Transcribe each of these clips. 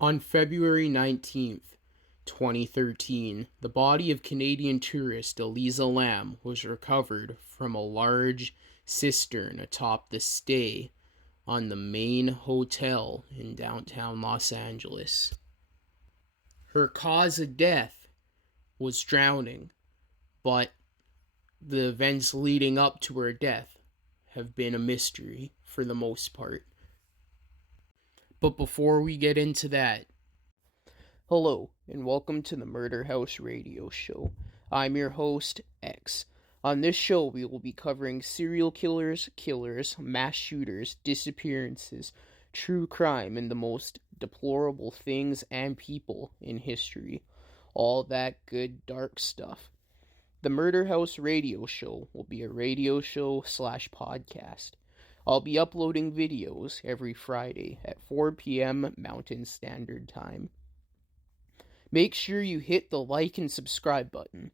On February 19th, 2013, the body of Canadian tourist Elisa Lam was recovered from a large cistern atop the stay on the main hotel in downtown Los Angeles. Her cause of death was drowning, but the events leading up to her death have been a mystery for the most part. But before we get into that, hello, and welcome to the Murder House Radio Show. I'm your host, X. On this show, we will be covering serial killers, mass shooters, disappearances, true crime, and the most deplorable things and people in history. All that good, dark stuff. The Murder House Radio Show will be a radio show / podcast. I'll be uploading videos every Friday at 4 p.m. Mountain Standard Time. Make sure you hit the like and subscribe button.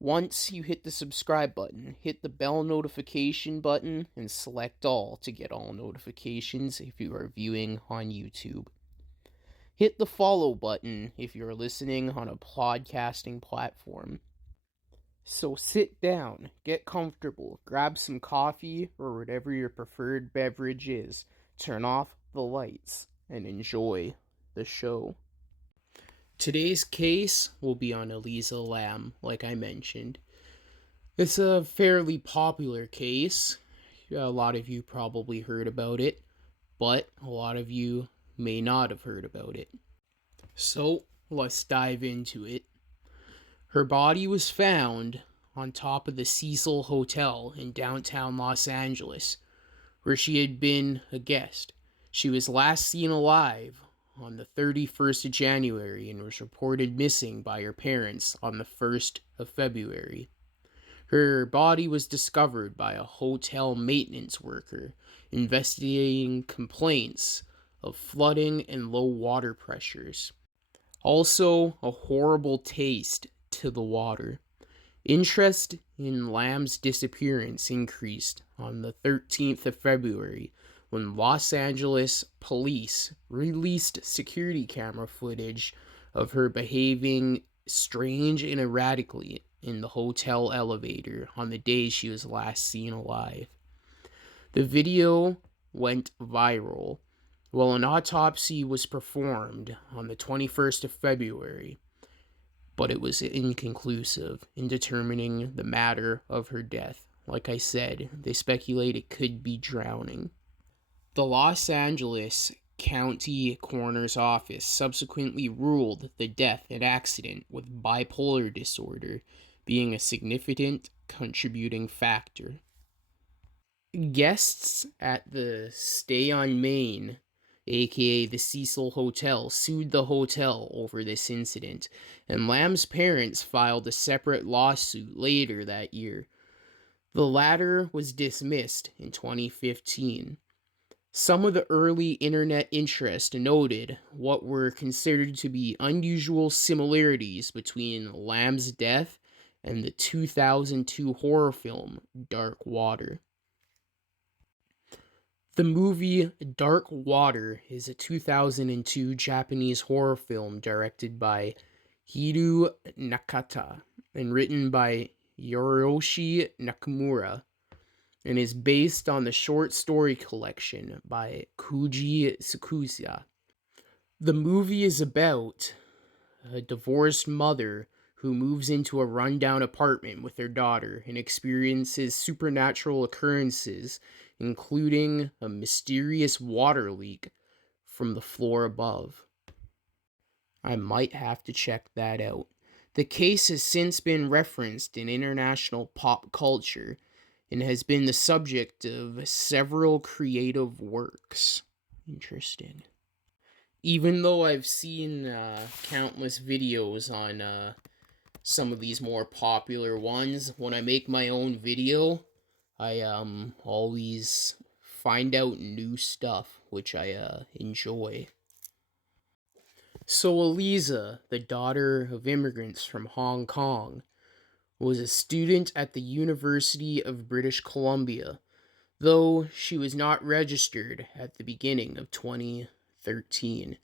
Once you hit the subscribe button, hit the bell notification button and select all to get all notifications if you are viewing on YouTube. Hit the follow button if you're listening on a podcasting platform. So sit down, get comfortable, grab some coffee or whatever your preferred beverage is, turn off the lights, and enjoy the show. Today's case will be on Elisa Lam, like I mentioned. It's a fairly popular case. A lot of you probably heard about it, but a lot of you may not have heard about it. So, let's dive into it. Her body was found on top of the Cecil Hotel in downtown Los Angeles, where she had been a guest. She was last seen alive on the 31st of January and was reported missing by her parents on the 1st of February. Her body was discovered by a hotel maintenance worker investigating complaints of flooding and low water pressures. Also, a horrible taste to the water. Interest in Lam's disappearance increased on the 13th of February when Los Angeles police released security camera footage of her behaving strange and erratically in the hotel elevator on the day she was last seen alive. The video went viral, while an autopsy was performed on the 21st of February, but it was inconclusive in determining the matter of her death. Like I said, they speculate it could be drowning. The Los Angeles County Coroner's Office subsequently ruled the death an accident, with bipolar disorder being a significant contributing factor. Guests at the Stay on Main, aka the Cecil Hotel, sued the hotel over this incident, and Lam's parents filed a separate lawsuit later that year. The latter was dismissed in 2015. Some of the early internet interest noted what were considered to be unusual similarities between Lam's death and the 2002 horror film Dark Water. The movie Dark Water is a 2002 Japanese horror film directed by Hiru Nakata and written by Yoroshi Nakamura, and is based on the short story collection by Koji Tsukusa. The movie is about a divorced mother who moves into a rundown apartment with her daughter and experiences supernatural occurrences, including a mysterious water leak from the floor above. I might have to check that out. The case has since been referenced in international pop culture and has been the subject of several creative works. Interesting. Even though I've seen countless videos on some of these more popular ones, when I make my own video, I always find out new stuff, which I enjoy. So Elisa, the daughter of immigrants from Hong Kong, was a student at the University of British Columbia, though she was not registered at the beginning of 2013.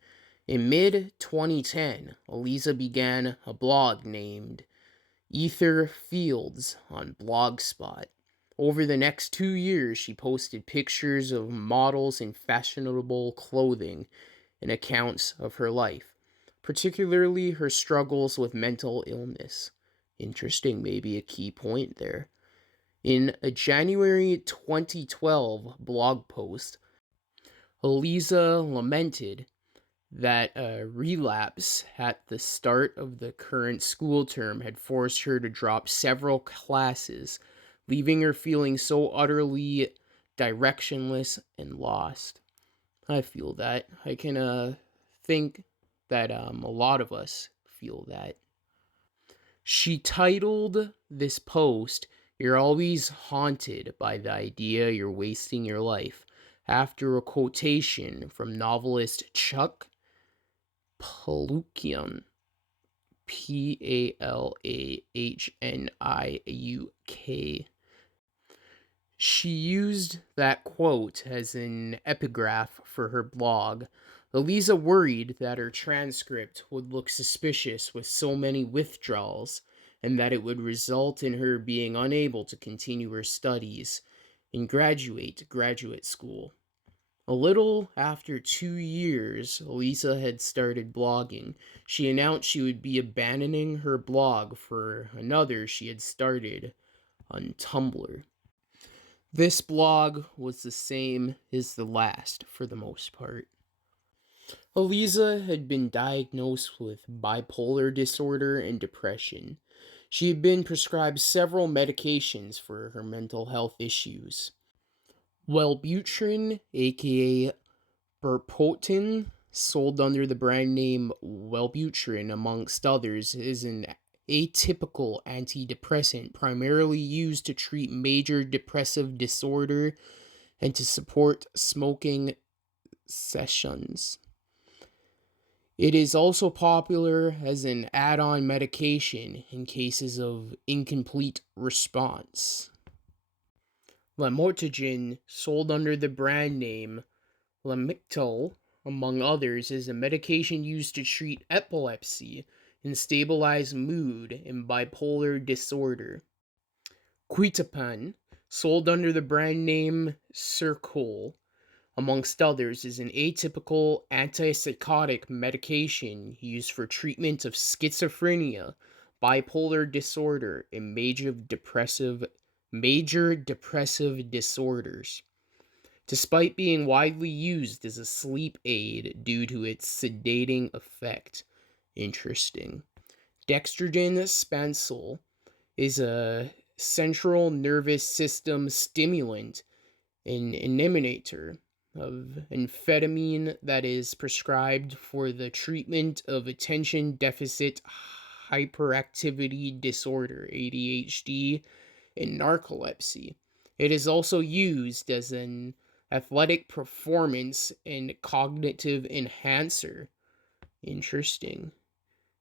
In mid 2010, Elisa began a blog named Ether Fields on Blogspot. Over the next 2 years, she posted pictures of models in fashionable clothing and accounts of her life, particularly her struggles with mental illness. Interesting, maybe a key point there. In a January 2012 blog post, Elisa lamented that a relapse at the start of the current school term had forced her to drop several classes, leaving her feeling so utterly directionless and lost. I feel that. I can think that a lot of us feel that. She titled this post, "You're always haunted by the idea you're wasting your life," after a quotation from novelist Chuck Palahniuk, Palahniuk. She used that quote as an epigraph for her blog. Elisa worried that her transcript would look suspicious with so many withdrawals, and that it would result in her being unable to continue her studies and graduate school. A little after 2 years, Elisa had started blogging. She announced she would be abandoning her blog for another she had started on Tumblr. This blog was the same as the last for the most part. Elisa had been diagnosed with bipolar disorder and depression. She had been prescribed several medications for her mental health issues. Wellbutrin, aka Burpotin, sold under the brand name Wellbutrin, amongst others, is an atypical antidepressant primarily used to treat major depressive disorder and to support smoking cessations. It is also popular as an add-on medication in cases of incomplete response. Lamotrigine, sold under the brand name Lamictal, among others, is a medication used to treat epilepsy and stabilize mood in bipolar disorder. Quetiapine, sold under the brand name Sercol, amongst others, is an atypical antipsychotic medication used for treatment of schizophrenia, bipolar disorder, and major depressive disorders. Despite being widely used as a sleep aid due to its sedating effect. Interesting. Dextrogen Spansol is a central nervous system stimulant and inhibitor of amphetamine that is prescribed for the treatment of attention deficit hyperactivity disorder, ADHD, and narcolepsy. It is also used as an athletic performance and cognitive enhancer. Interesting.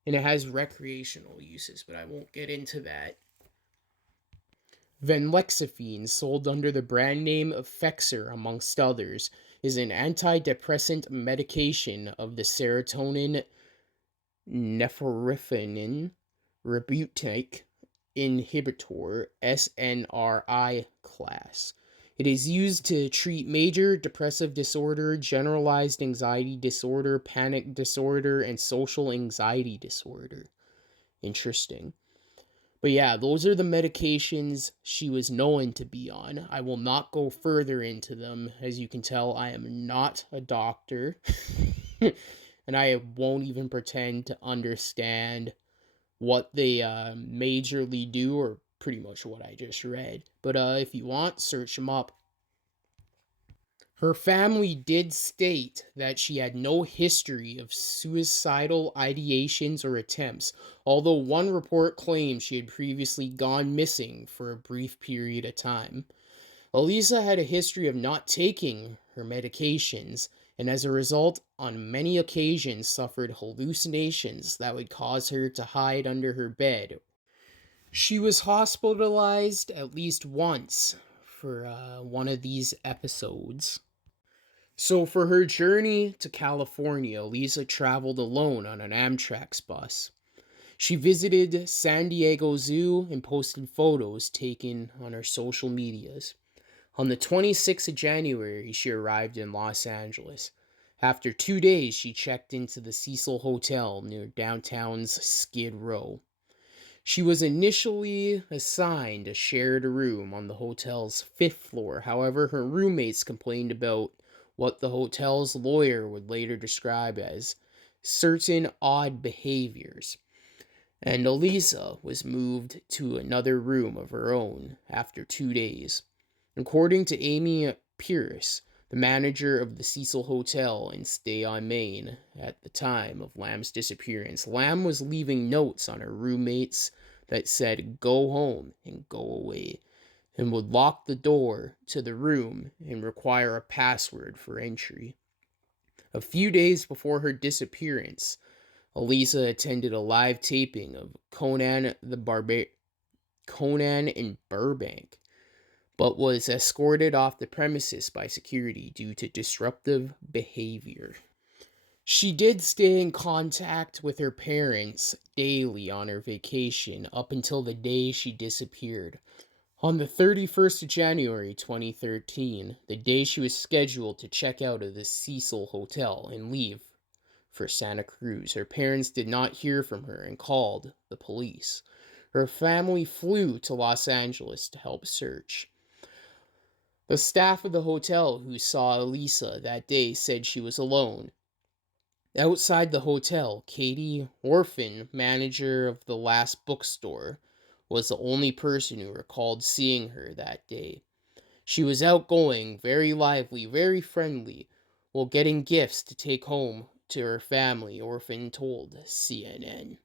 And it has recreational uses, but I won't get into that. Venlafaxine, sold under the brand name of Fexer, amongst others, is an antidepressant medication of the serotonin norepinephrine reuptake inhibitor SNRI class. It is used to treat major depressive disorder, generalized anxiety disorder, panic disorder, and social anxiety disorder. Interesting. But yeah, those are the medications she was known to be on. I will not go further into them. As you can tell, I am not a doctor. And I won't even pretend to understand what they majorly do, or pretty much what I just read. But if you want, search them up. Her family did state that she had no history of suicidal ideations or attempts, although one report claimed she had previously gone missing for a brief period of time. Elisa had a history of not taking her medications, and as a result, on many occasions suffered hallucinations that would cause her to hide under her bed. She was hospitalized at least once for one of these episodes. So, for her journey to California, Lisa traveled alone on an Amtrak bus. She visited San Diego Zoo and posted photos taken on her social medias. On the 26th of January, she arrived in Los Angeles. After 2 days, she checked into the Cecil Hotel near downtown's Skid Row. She was initially assigned a shared room on the hotel's fifth floor. However, her roommates complained about what the hotel's lawyer would later describe as certain odd behaviors, and Elisa was moved to another room of her own after 2 days. According to Amy Pierce, the manager of the Cecil Hotel in Stay on Main at the time of Lamb's disappearance, Lam was leaving notes on her roommates that said, "Go home and go away," and would lock the door to the room and require a password for entry. A few days before her disappearance, Elisa attended a live taping of Conan in Burbank, but was escorted off the premises by security due to disruptive behavior. She did stay in contact with her parents daily on her vacation up until the day she disappeared. On the 31st of January 2013, the day she was scheduled to check out of the Cecil Hotel and leave for Santa Cruz, her parents did not hear from her and called the police. Her family flew to Los Angeles to help search. The staff of the hotel who saw Elisa that day said she was alone. Outside the hotel, Katie Orphan, manager of the last bookstore, was the only person who recalled seeing her that day. She was outgoing, very lively, very friendly, while getting gifts to take home to her family, Orphan told CNN.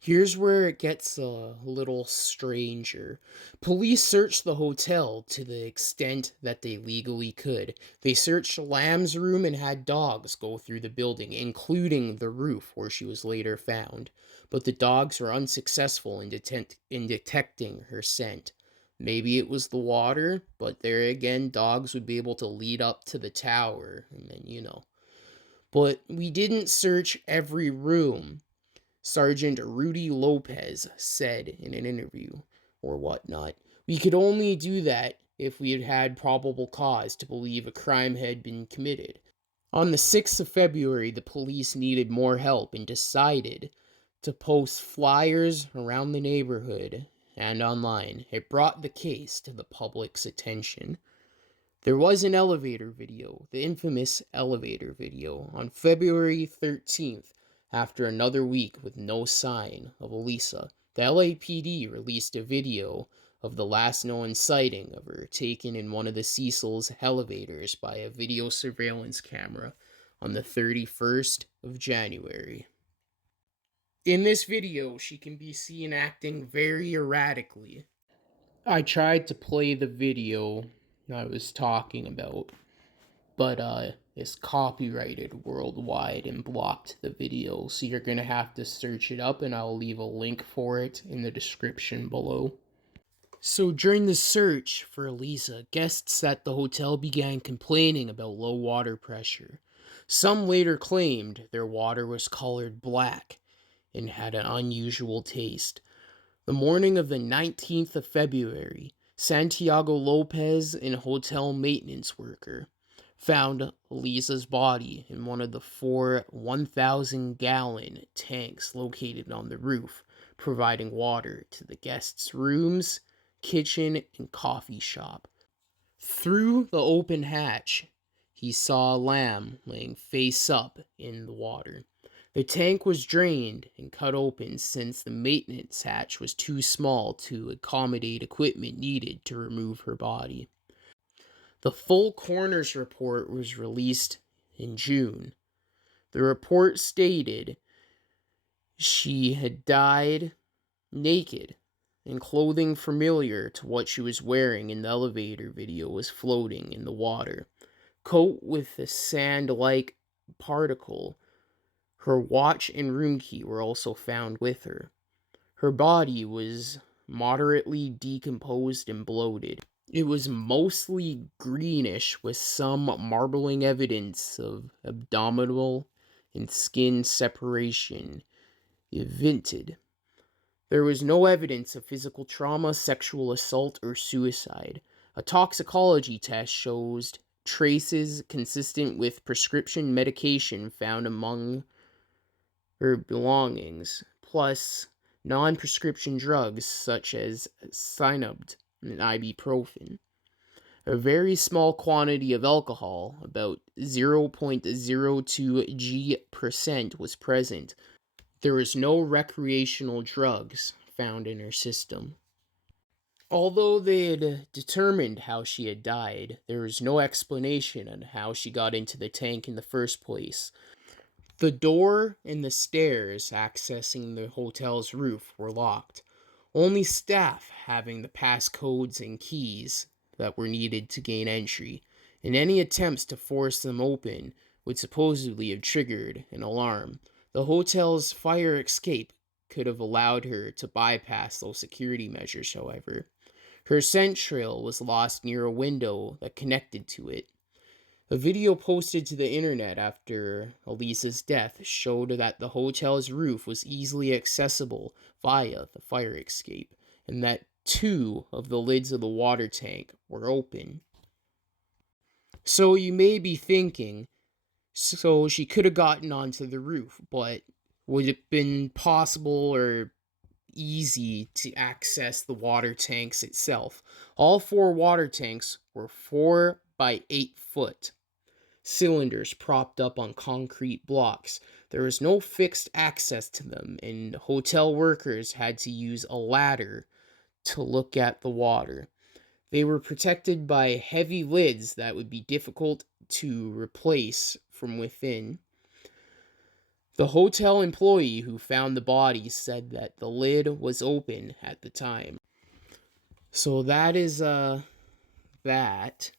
Here's where it gets a little stranger. Police searched the hotel to the extent that they legally could. They searched Lamb's room and had dogs go through the building, including the roof where she was later found. But the dogs were unsuccessful in detecting her scent. Maybe it was the water, but there again, dogs would be able to lead up to the tower, and then. But we didn't search every room, Sergeant Rudy Lopez said in an interview or whatnot. We could only do that if we had had probable cause to believe a crime had been committed. On the 6th of February, the police needed more help and decided to post flyers around the neighborhood and online. It brought the case to the public's attention. There was an elevator video, the infamous elevator video, on February 13th. After another week with no sign of Elisa, the LAPD released a video of the last known sighting of her taken in one of the Cecil's elevators by a video surveillance camera on the 31st of January. In this video, she can be seen acting very erratically. I tried to play the video I was talking about, but it's copyrighted worldwide and blocked the video, so you're gonna have to search it up, and I'll leave a link for it in the description below. So during the search for Elisa, guests at the hotel began complaining about low water pressure. Some later claimed their water was colored black and had an unusual taste. The morning of the 19th of February, Santiago Lopez, a hotel maintenance worker, found Elisa's body in one of the four 1,000-gallon tanks located on the roof, providing water to the guests' rooms, kitchen, and coffee shop. Through the open hatch, he saw Lam laying face up in the water. The tank was drained and cut open since the maintenance hatch was too small to accommodate equipment needed to remove her body. The full coroner's report was released in June. The report stated she had died naked, and clothing familiar to what she was wearing in the elevator video was floating in the water. Coat with a sand-like particle. Her watch and room key were also found with her. Her body was moderately decomposed and bloated. It was mostly greenish with some marbling evidence of abdominal and skin separation evented. There was no evidence of physical trauma, sexual assault, or suicide. A toxicology test shows traces consistent with prescription medication found among her belongings, plus non-prescription drugs such as cyanide and ibuprofen. A very small quantity of alcohol, about 0.02 g%, was present. There was no recreational drugs found in her system. Although they had determined how she had died, there was no explanation on how she got into the tank in the first place. The door and the stairs accessing the hotel's roof were locked, only staff having the passcodes and keys that were needed to gain entry, and any attempts to force them open would supposedly have triggered an alarm. The hotel's fire escape could have allowed her to bypass those security measures, however. Her scent trail was lost near a window that connected to it. A video posted to the internet after Elisa's death showed that the hotel's roof was easily accessible via the fire escape, and that two of the lids of the water tank were open. So you may be thinking, so she could have gotten onto the roof, but would it have been possible or easy to access the water tanks itself? All four water tanks were 4 by 8 foot cylinders propped up on concrete blocks. There was no fixed access to them, and hotel workers had to use a ladder to look at the water. They were protected by heavy lids that would be difficult to replace from within. The hotel employee who found the body said that the lid was open at the time. So that is that.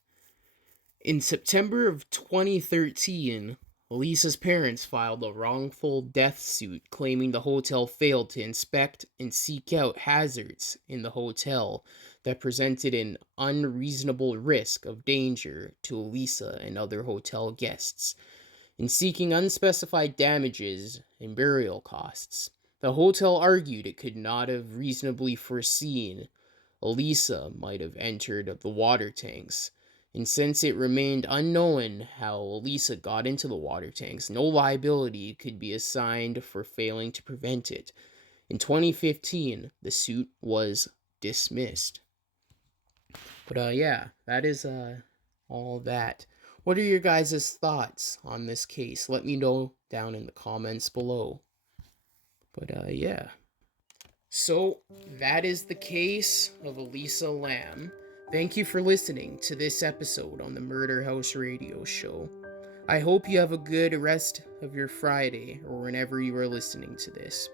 In September of 2013, Elisa's parents filed a wrongful death suit claiming the hotel failed to inspect and seek out hazards in the hotel that presented an unreasonable risk of danger to Elisa and other hotel guests, in seeking unspecified damages and burial costs. The hotel argued it could not have reasonably foreseen Elisa might have entered the water tanks, and since it remained unknown how Elisa got into the water tanks, no liability could be assigned for failing to prevent it. In 2015, the suit was dismissed. But yeah, that is all that. What are your guys' thoughts on this case? Let me know down in the comments below. But yeah. So, that is the case of Elisa Lam. Thank you for listening to this episode on the Murder House Radio Show. I hope you have a good rest of your Friday or whenever you are listening to this.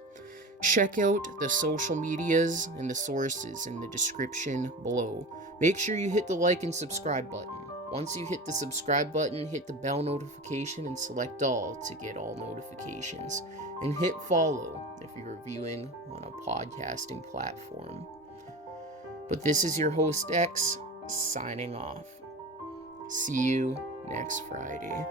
Check out the social medias and the sources in the description below. Make sure you hit the like and subscribe button. Once you hit the subscribe button, hit the bell notification and select all to get all notifications. And hit follow if you're viewing on a podcasting platform. But this is your host X, signing off. See you next Friday.